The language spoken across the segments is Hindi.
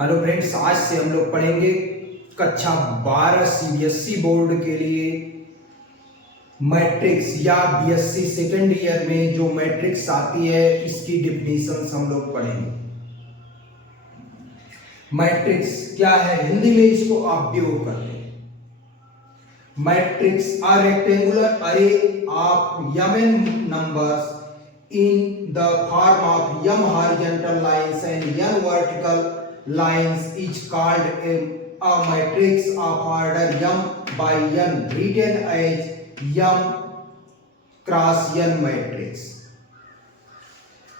हेलो फ्रेंड्स, आज से हम लोग पढ़ेंगे कक्षा 12 सीबीएसई बोर्ड के लिए मैट्रिक्स या बीएससी सेकेंड ईयर में जो मैट्रिक्स आती है इसकी डिफिनीशन हम लोग पढ़ेंगे। मैट्रिक्स क्या है, हिंदी में इसको आप व्यू करते हैं। मैट्रिक्स आर रेक्टेंगुलर अरे of m numbers in the form of m horizontal lines and n vertical lines is called a matrix of order m by n, written as m cross n matrix।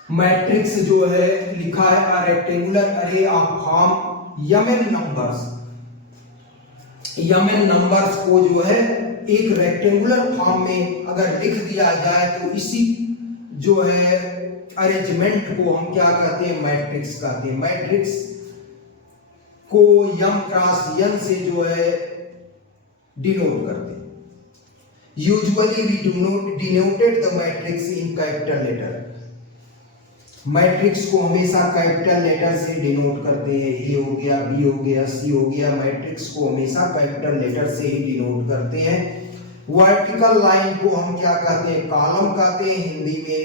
Matrix जो है लिखा है a rectangular array of form mn numbers। mn numbers को जो है एक रेक्टेंगुलर फॉर्म में अगर लिख दिया जाए तो इसी जो है अरेंजमेंट को हम क्या कहते हैं, मैट्रिक्स कहते हैं। मैट्रिक्स को m क्रॉस n से जो है डिनोट करते हैं। Usually we denoted the matrix in capital letter. Matrix को हमेशा कैपिटल लेटर से डिनोट करते हैं। ए हो गया, बी हो गया, सी हो गया। मैट्रिक्स को हमेशा कैपिटल लेटर से ही डिनोट करते हैं। वर्टिकल लाइन को हम क्या कहते हैं, कॉलम कहते हैं। हिंदी में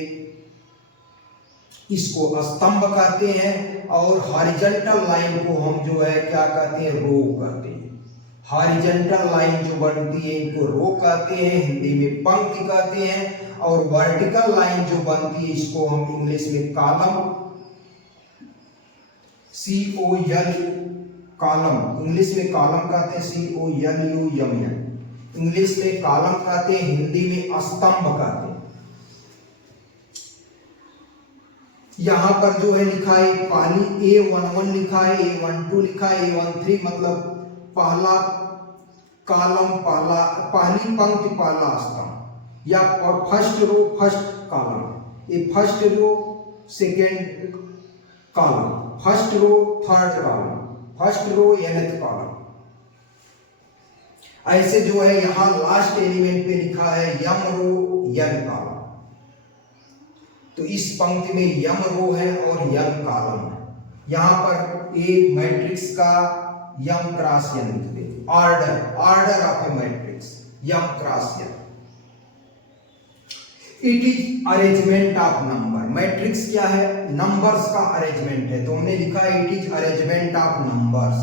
इसको स्तंभ कहते हैं। और हॉरिजॉन्टल लाइन को हम जो है क्या कहते हैं, रो कहते हैं। हॉरिजॉन्टल लाइन जो बनती है इनको रो कहते हैं, हिंदी में पंक्ति कहते हैं। और वर्टिकल लाइन जो बनती है इसको हम इंग्लिश में कॉलम, COL, कॉलम इंग्लिश में कॉलम कहते हैं, COLUM, इंग्लिश में कॉलम कहते हैं, हिंदी में स्तंभ कहते हैं। यहां पर जो है लिखा है पहली A11 लिखा है, A12 लिखा है, A13 मतलब पहला कॉलम, पहली पंक्ति, पहला स्तंभ, या फर्स्ट रो फर्स्ट कॉलम। ये first row second column, first row third column, first row nth column. ऐसे जो है यहां लास्ट एलिमेंट पे लिखा है m रो n कॉलम। तो इस पंक्ति में m रो है और n कॉलम है। यहां पर एक मैट्रिक्स का m क्रॉस n लिख दे। Order of a matrix m cross n। It is arrangement of number. Matrix क्या है, नंबर्स का अरेंजमेंट है। तो हमने लिखा है it is arrangement of numbers,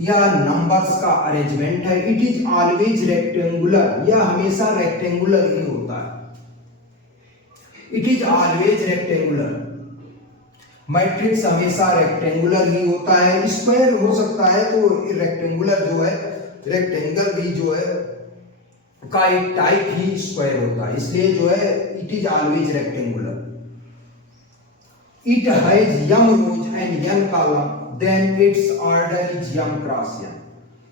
यह नंबर्स का अरेंजमेंट है। इट इज ऑलवेज रेक्टेंगुलर, यह हमेशा रेक्टेंगुलर ही होता है। It is always rectangular, matrix हमेशा रेक्टेंगुलर ही होता है। स्क्वायर हो सकता है तो रेक्टेंगुलर जो है, रेक्टेंगल भी जो है का एक टाइप ही स्क्वायर होता है, इसलिए जो है it is always rectangular. It has m rows and n columns, then its order is m cross n।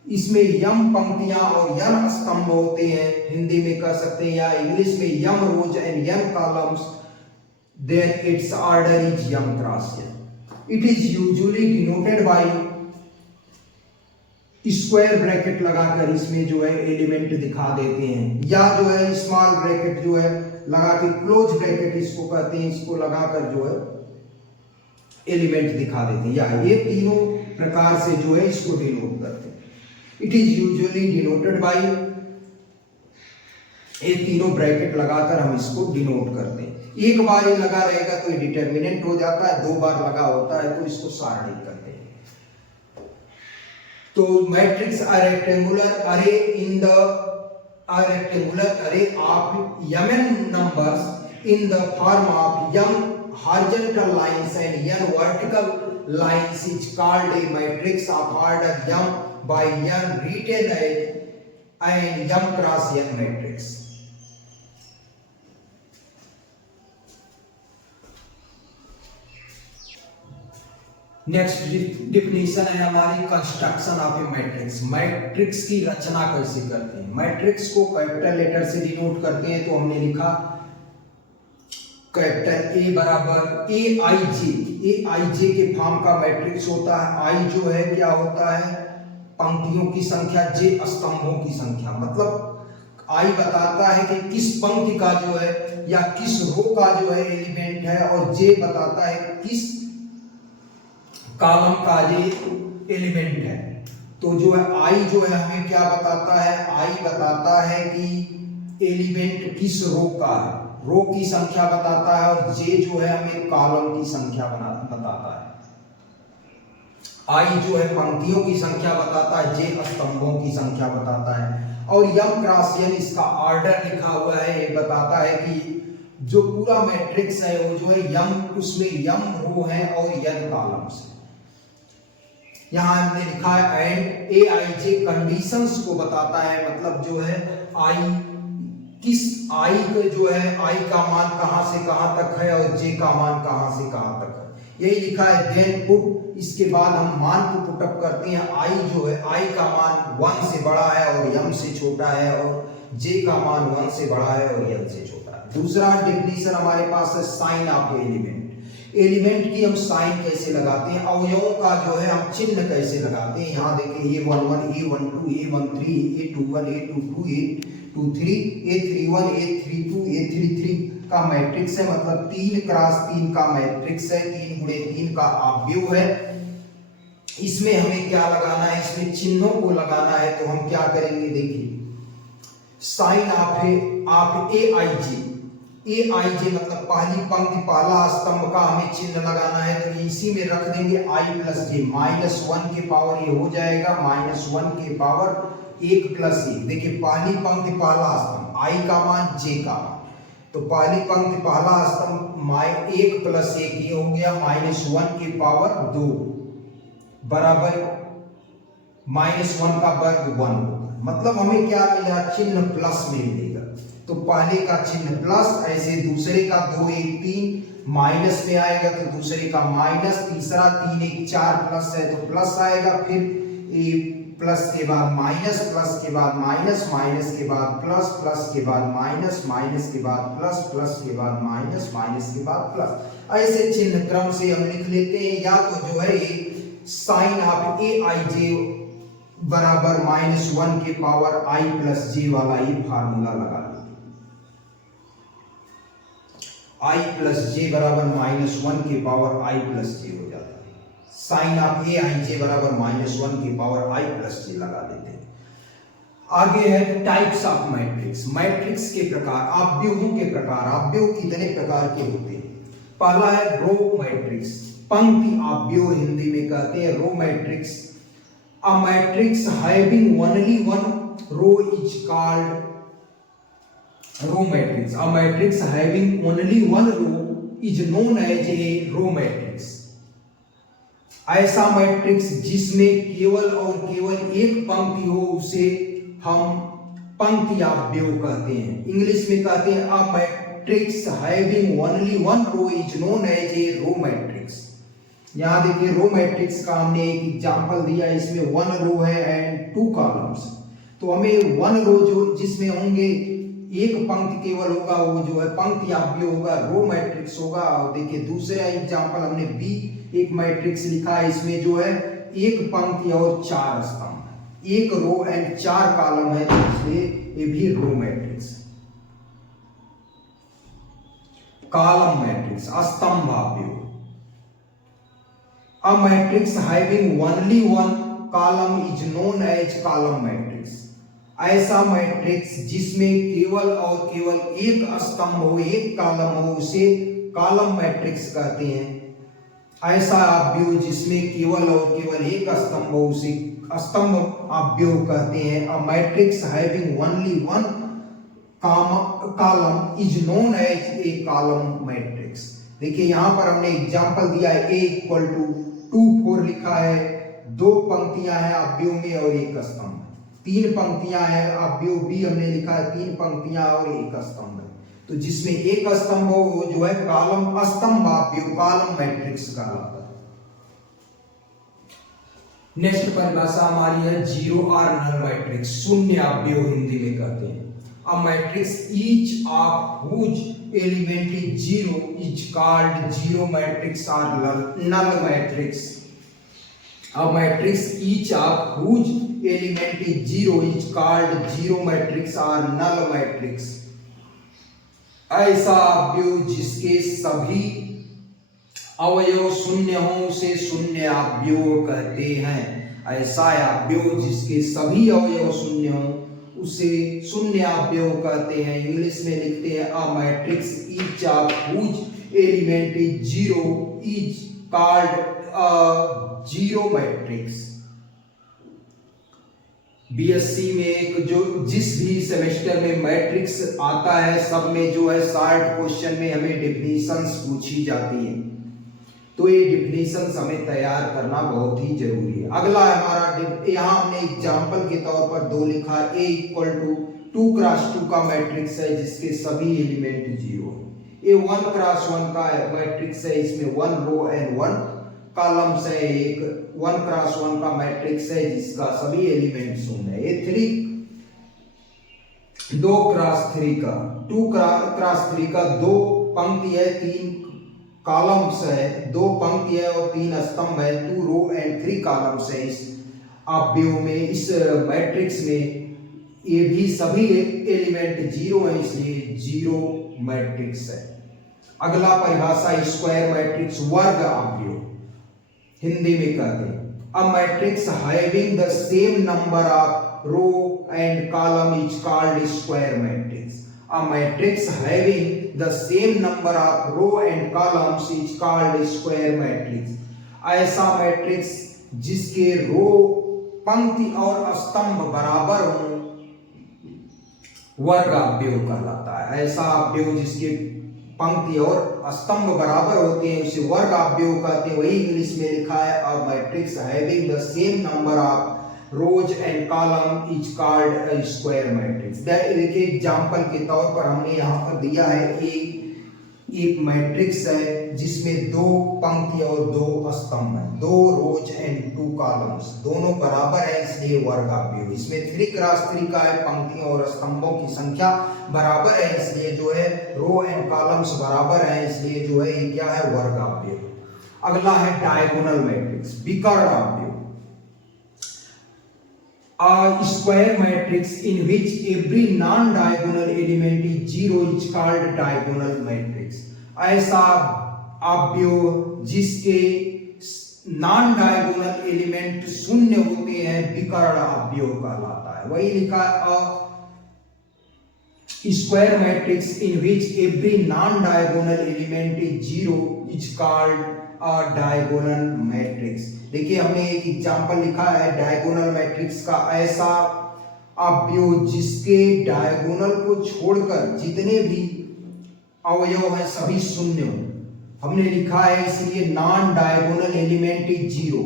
इसमें m पंक्तियां और n स्तंभ होते हैं, हिंदी में कह सकते हैं, या इंग्लिश में m rows and n columns, then its order is m cross n। It is usually denoted by square bracket लगाकर इसमें जो है एलिमेंट दिखा देते हैं, या जो है स्मॉल ब्रैकेट जो है लगा के, क्लोज ब्रैकेट इसको कहते हैं, इसको लगाकर जो है एलिमेंट दिखा देते हैं, या ये तीनों प्रकार से जो है इसको डिनोट करते हैं। It is usually denoted bye, ये तीनों ब्रैकेट लगाकर हम इसको डिनोट करते हैं। एक बार ये लगा रहेगा तो ये डिटर्मिनेंट हो जाता है, दो बार लगा होता है तो इसको सारणी करते हैं। तो मैट्रिक्स आर रेक्टेंगुलर अरे इन द रेक्टेंगुलर अरे of mn numbers in the form of m horizontal lines and n vertical lines is called a matrix of order m by n, written as and m cross n matrix। Next definition है हमारी construction of a matrix. Matrix की रचना कैसे करते हैं। मैट्रिक्स को कैपिटल लेटर से डिनोट करते हैं, तो हमने लिखा कैपिटल A बराबर AIJ के फॉर्म का मैट्रिक्स होता है। I जो है क्या होता है, पंक्तियों की संख्या, J स्तंभों की संख्या। मतलब I बताता है कि किस पंक्ति का जो है या किस रो का जो है एलिमेंट है, और J बताता है किस कॉलम का ये एलिमेंट है। तो जो है आई जो है हमें क्या बताता है, आई बताता है कि एलिमेंट किस रो का है, रो की संख्या बताता है, और जे जो है हमें कॉलम की संख्या बताता है। आई जो है पंक्तियों की संख्या बताता है, जे स्तंभों की संख्या बताता है, और यम क्रॉस एन इसका ऑर्डर लिखा हुआ है, ये बताता है कि जो पूरा मैट्रिक्स है वो जो है यम, उसमें यम रो है और एन कॉलम्स। यहां हमने लिखा है and A I J conditions को बताता है, मतलब जो है आई किस, आई का जो है आई का मान कहां से कहां तक है और जे का मान कहां से कहां तक है, यही लिखा है। देन पुट, इसके बाद हम मान को पुटअप करते हैं। आई जो है आई का मान 1 से बड़ा है और m से छोटा है, और j का मान 1 से बड़ा है और n से छोटा है। दूसरा डेफिनेशन हमारे पास है साइन ऑफ एलिमेंट। एलिमेंट की हम साइन कैसे लगाते हैं, अवयवों का जो है हम चिन्ह कैसे लगाते हैं। यहाँ देखिए A11 A12 A13 A21 A22 A23 A31 A32 A33 का मैट्रिक्स है, मतलब 3 क्रॉस 3 का मैट्रिक्स है, 3 गुणे 3 का आव्यूह है। इसमें हमें क्या लगाना है, इसमें चिन्हों को लगाना है। तो हम क्या करेंगे, देखिए साइन ऑफ ए आई जे मतलब पहली पंक्ति पहला स्तंभ का हमें चिन्ह लगाना है। तो इसी में रख देंगे आई प्लस जे, -1 के पावर ये हो जाएगा -1 के पावर 1 प्लस 1। देखिए पहली पंक्ति पहला स्तंभ, आई का मान जे का मान, तो पहली पंक्ति पहला स्तंभ 1 प्लस 1 ये हो गया -1 के पावर 2 बराबर -1 का वर्ग 1 होगा। मतलब हमें क्या मिला, चिन्ह प्लस में मिलेगा। तो पहले का चिन्ह प्लस, ऐसे दूसरे का 2 1 3 माइनस में आएगा, तो दूसरे का माइनस, तीसरा 3 1 4 प्लस है तो प्लस आएगा, फिर प्लस के बाद माइनस, प्लस के बाद माइनस, माइनस के बाद प्लस, प्लस के बाद माइनस, माइनस के बाद प्लस, प्लस के बाद माइनस, माइनस के बाद प्लस। ऐसे चिन्ह क्रम से हम लिख लेते हैं। या तो जो है साइन ऑफ ए आई जे बराबर -1 के पावर आई प्लस जे वाला ये फार्मूला लगा लेते हैं। आई प्लस जे बराबर -1 के पावर आई प्लस जे हो जाता है। साइन ऑफ ए आई जे बराबर -1 के पावर आई प्लस जे लगा देते हैं। आगे है टाइप्स ऑफ मैट्रिक्स। मैट्रिक्स के प्रकार, आव्यूहों के प्रकार। आव्यूह कितने प्रकार के होते हैं। पहला है रो मैट्रिक्स, पंक्ति आव्यूह हिंदी में कहते हैं row matrix. A matrix having only one row is called row matrix. A matrix having only one row is known as a row matrix. ऐसा मैट्रिक्स जिसमें केवल और केवल एक पंक्ति हो उसे हम पंक्ति आव्यूह कहते हैं। इंग्लिश में कहते हैं a matrix having only one row is known as a row matrix. यहां देखिए रो मैट्रिक्स का हमने एक एग्जांपल दिया, इसमें 1 रो है एंड 2 कॉलम्स। तो हमें 1 रो जो जिसमें होंगे एक पंक्ति केवल होगा, वो जो है पंक्ति आव्यूह होगा, रो मैट्रिक्स होगा। और देखिए दूसरा एग्जांपल हमने बी एक मैट्रिक्स लिखा है, इसमें जो है एक पंक्ति और 4 स्तंभ, 1 रो एंड 4 कॉलम है, तो इसलिए ये भी रो मैट्रिक्स। कॉलम मैट्रिक्स, स्तंभ आव्यूह। A matrix having only one column is known as column matrix। ऐसा मैट्रिक्स जिसमें केवल और केवल एक स्तंभ हो, एक कॉलम हो, उसे कॉलम मैट्रिक्स कहते हैं। ऐसा आव्यूह जिसमें केवल और केवल एक स्तंभ हो, उसे स्तंभ आव्यूह कहते हैं। A matrix having only one column is known as a column matrix। देखिए यहां पर हमने एग्जांपल दिया है, A = 2 4 लिखा है, 2 पंक्तियां हैं आव्यूह में और एक स्तंभ, 3 पंक्तियां हैं आव्यूह बी हमने लिखा है, 3 पंक्तियां और एक स्तंभ है। तो जिसमें एक स्तंभ हो वो जो है कॉलम स्तंभ आव्यूह, कॉलम मैट्रिक्स कहलाता है। नेक्स्ट परिभाषा हमारी है जीरो और नल मैट्रिक्स, शून्य आव्यूह हिंदी में कहते हैं। A matrix each of whose element is zero is called zero matrix or null matrix। A matrix each of whose element is zero is called zero matrix or null matrix। ऐसा आव्यूह जिसके सभी अवयव शून्य हो उसे शून्य अवयव कहते हैं। ऐसा अवयव जिसके सभी अवयव शून्य हो उसे शून्य अवयव कहते हैं। इंग्लिश में लिखते हैं a matrix each of whose element is zero is called a zero matrix. BSc में एक जो जिस भी सेमेस्टर में मैट्रिक्स आता है सब में जो है शॉर्ट क्वेश्चन में हमें डेफिनेशंस पूछी जाती है, तो ये डेफिनेशंस हमें तैयार करना बहुत ही जरूरी है। अगला हमारा यहाँ हमने एग्जांपल के तौर पर 2 लिखा, A इक्वल टू 2x2 का मैट्रिक्स है जिसके सभी एलिमेंट जीरो है। ये 1x1 का मैट्रिक्स है, इसमें 1 रो एंड 1 कॉलम्स है। एक 1x1 का मैट्रिक्स है जिसका सभी एलिमेंट शून्य है। ये 2x3 का 2x3 का 2 पंक्ति है 3 कॉलम्स है, 2 पंक्ति है और 3 स्तंभ है। 2 रो एंड 3 कॉलम्स है। इस अवयव में इस मैट्रिक्स में ये भी सभी एलिमेंट जीरो है, इसलिए जीरो मैट्रिक्स है। अगला परिभाषा स्क्वायर मैट्रिक्स वर्ग अवयव हिंदी में कहते हैं a matrix having the same number of row and column is called square matrix. A matrix having the same number of row and columns is called square matrix. ऐसा मैट्रिक्स जिसके रो पंक्ति और स्तंभ बराबर हो वर्ग अवयव कहलाता है। ऐसा अवयव जिसके पंक्ति और स्तंभ बराबर होते हैं उसे वर्ग अवयव कहते हैं। वही इंग्लिश में लिखा है अ matrix having the same number of rose and column is called a square matrix. देखिए एग्जांपल के तौर पर हमने यहाँ पर दिया है एक मैट्रिक्स है जिसमें 2 पंक्ति और 2 स्तंभ है, 2 रोज एंड 2 कॉलम्स, दोनों बराबर है इसलिए वर्ग अवयव। इसमें 3x3 का है, पंक्तियों और स्तंभों की संख्या बराबर है इसलिए जो है रो एंड कॉलम्स बराबर है इसलिए जो है ये क्या है वर्ग अवयव। अगला है डायगोनल मैट्रिक्स विकर्ण अवयव। A square matrix in which every non-diagonal element is zero is called diagonal matrix. ऐसा अवयव जिसके नॉन डायगोनल एलिमेंट शून्य होते हैं विकर्ण अवयव कहलाता है। वही लिखा है square matrix in which every non diagonal element is zero is called a diagonal matrix. देखिए हमने एक एग्जांपल लिखा है डायगोनल मैट्रिक्स का, ऐसा अवयव जिसके डायगोनल को छोड़कर जितने भी अवयव हैं सभी शून्य हो। हमने लिखा है इसलिए non diagonal element is zero,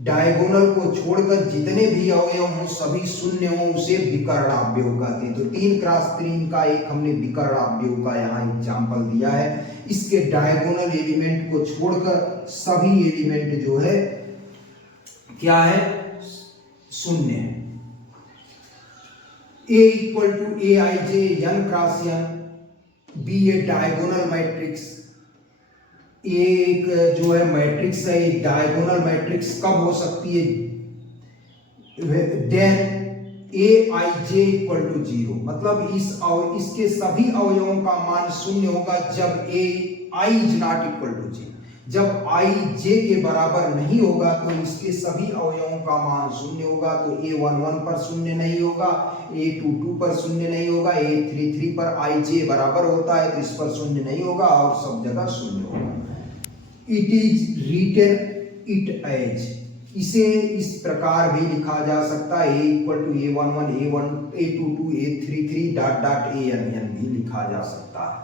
diagonal को छोड़कर जितने भी अवयव हों सभी शून्य हो उसे विकर्ण अवयव कहते हैं। तो 3x3 का एक हमने विकर्ण अवयव का यहाँ एग्जांपल दिया है। इसके डायगोनल एलिमेंट को छोड़कर सभी एलिमेंट जो है क्या है शून्य है। A equal to Aij n cross n be a diagonal matrix. ये एक जो है मैट्रिक्स है, डायगोनल मैट्रिक्स कब हो सकती है देन Aij इक्वल टू 0, मतलब इसके सभी अवयवों का मान शून्य होगा जब Ai is not equal to 0। जब i j के बराबर नहीं होगा तो इसके सभी अवयवों का मान शून्य होगा। तो A11 पर शून्य नहीं होगा, A22 पर शून्य नहीं होगा, A33 पर i j बराबर होता है तो इस पर शून्य नहीं होगा और सब जगह शून्य होगा। It is written it as, इसे इस प्रकार भी लिखा जा सकता है A equal to A11 A22 A33 dot dot AN भी लिखा जा सकता है।